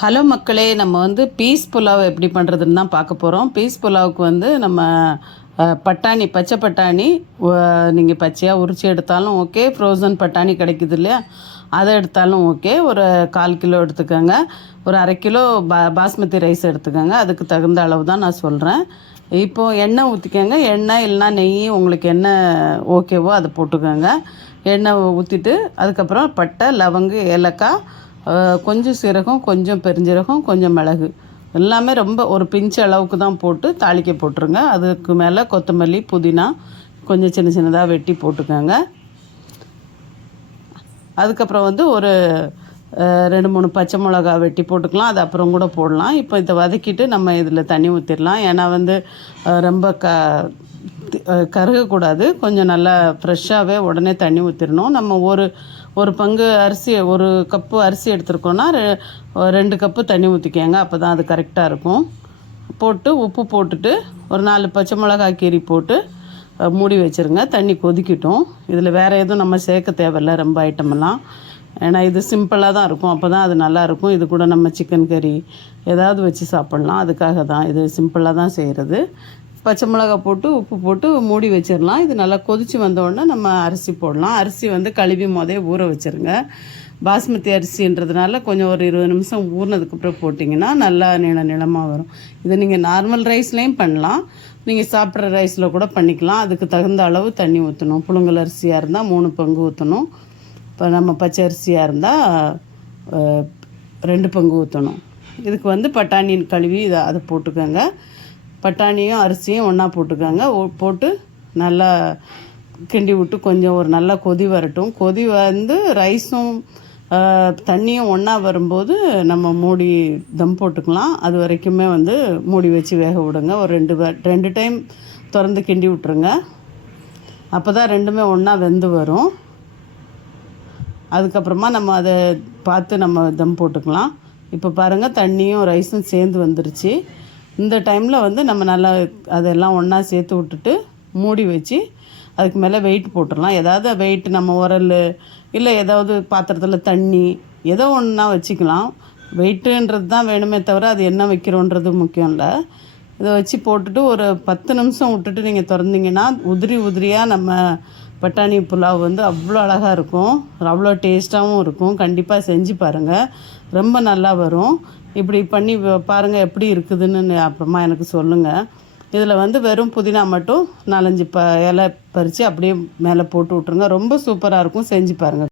Hello மக்களே, நம்ம வந்து பீஸ் புலாவ் எப்படி பண்ணுறதுன்னு தான் பார்க்க போகிறோம். பீஸ் புலாவுக்கு வந்து நம்ம பட்டாணி, பச்சை பட்டாணி நீங்கள் பச்சையாக உரித்து எடுத்தாலும் ஓகே, ஃப்ரோசன் பட்டாணி கிடைக்குது இல்லையா, அதை எடுத்தாலும் ஓகே. ஒரு 1/4 கிலோ எடுத்துக்கோங்க. ஒரு 1/2 கிலோ பாஸ்மதி ரைஸ் எடுத்துக்கோங்க. அதுக்கு தகுந்த அளவு தான் நான் சொல்கிறேன். இப்போது எண்ணெய் ஊற்றிக்கோங்க. எண்ணெய் இல்லைனா நெய், உங்களுக்கு என்ன ஓகேவோ அதை போட்டுக்கோங்க. எண்ணெய் ஊற்றிட்டு அதுக்கப்புறம் பட்டை, லவங்கு, ஏலக்காய், கொஞ்சம் சீரகம், கொஞ்சம் பெருஞ்சீரகம், கொஞ்சம் மிளகு, எல்லாமே ரொம்ப ஒரு பிஞ்சு அளவுக்கு தான் போட்டு தாளிக்க போட்டுருங்க. அதுக்கு மேலே கொத்தமல்லி, புதினா கொஞ்சம் சின்ன சின்னதாக வெட்டி போட்டுக்கோங்க. அதுக்கப்புறம் வந்து ஒரு 2-3 பச்சை மிளகா வெட்டி போட்டுக்கலாம். அது அப்புறம் கூட போடலாம். இப்போ இதை வதக்கிட்டு நம்ம இதில் தண்ணி ஊற்றிடலாம். ஏன்னா வந்து ரொம்ப கருகக்கூடாது. கொஞ்சம் நல்லா ஃப்ரெஷ்ஷாகவே உடனே தண்ணி ஊற்றிடணும். நம்ம ஒரு பங்கு அரிசி, 1 கப்பு அரிசி எடுத்துருக்கோன்னா 2 கப்பு தண்ணி ஊற்றிக்கோங்க. அப்போ தான் அது கரெக்டாக இருக்கும். போட்டு உப்பு போட்டுட்டு ஒரு 4 பச்சை மிளகாய் கீரி போட்டு மூடி வச்சுருங்க. தண்ணி கொதிக்கட்டும். இதில் வேறு எதுவும் நம்ம சேர்க்க தேவையில்லை, ரொம்ப ஐட்டமெல்லாம். ஏன்னா இது சிம்பிளாக தான் இருக்கும். அப்போ தான் அது நல்லாயிருக்கும். இது கூட நம்ம சிக்கன் கறி ஏதாவது வச்சு சாப்பிட்லாம். அதுக்காக தான் இது சிம்பிளாக தான் செய்கிறது. பச்சை மிளகா போட்டு உப்பு போட்டு மூடி வச்சிடலாம். இது நல்லா கொதித்து வந்தோடனே நம்ம அரிசி போடலாம். அரிசி வந்து கழுவி ஊற வச்சுருங்க. பாஸ்மதி அரிசின்றதுனால கொஞ்சம் ஒரு 20 நிமிஷம் ஊறினதுக்கப்புறம் போட்டிங்கன்னா நல்லா நீளமாக வரும். இதை நீங்கள் நார்மல் ரைஸ்லேயும் பண்ணலாம், நீங்கள் சாப்பிட்ற ரைஸில் கூட பண்ணிக்கலாம். அதுக்கு தகுந்த அளவு தண்ணி ஊற்றணும். புழுங்கல் அரிசியாக இருந்தால் 3 பங்கு ஊற்றணும். இப்போ நம்ம பச்சை அரிசியாக இருந்தால் 2 பங்கு ஊற்றணும். இதுக்கு வந்து பட்டாணி கழுவி அதை போட்டுக்கோங்க. பட்டாணியும் அரிசியும் ஒன்றா போட்டுக்கோங்க. போட்டு நல்லா கிண்டி விட்டு கொஞ்சம் ஒரு நல்லா கொதி வரட்டும். கொதி வந்து ரைஸும் தண்ணியும் ஒன்றா வரும்போது நம்ம மூடி தம் போட்டுக்கலாம். அது வரைக்குமே வந்து மூடி வச்சு வேக விடுங்க. ஒரு 2 டைம் திறந்து கிண்டி விட்ருங்க. அப்போ தான் ரெண்டுமே ஒன்றா வெந்து வரும். அதுக்கப்புறமா நம்ம அதை பார்த்து நம்ம தம் போட்டுக்கலாம். இப்போ பாருங்கள், தண்ணியும் ரைஸும் சேர்ந்து வந்துருச்சு. இந்த டைமில் வந்து நம்ம நல்லா அதெல்லாம் ஒன்றா சேர்த்து விட்டுட்டு மூடி வச்சு அதுக்கு மேலே வெயிட் போட்டுடலாம். ஏதாவது வெயிட் நம்ம உரல் இல்லை ஏதாவது பாத்திரத்தில் தண்ணி ஏதோ ஒன்றா வச்சுக்கலாம். வெயிட்டுன்றது தான் வேணுமே தவிர அது என்ன வைக்கிறோன்றது முக்கியம் இல்லை. இதை வச்சு போட்டுட்டு ஒரு 10 நிமிஷம் விட்டுட்டு நீங்கள் திறந்தீங்கன்னா உதிரியாக நம்ம பட்டாணி புலாவ் வந்து அவ்வளோ அழகாக இருக்கும், அவ்வளோ டேஸ்ட்டாகவும் இருக்கும். கண்டிப்பாக செஞ்சு பாருங்கள், ரொம்ப நல்லா வரும். இப்படி பண்ணி பாருங்கள் எப்படி இருக்குதுன்னு அப்புறமா எனக்கு சொல்லுங்கள். இதில் வந்து வெறும் புதினா மட்டும் 4-5 இலை பறித்து அப்படியே மேலே போட்டு விட்ருங்க. ரொம்ப சூப்பராக இருக்கும். செஞ்சு பாருங்கள்.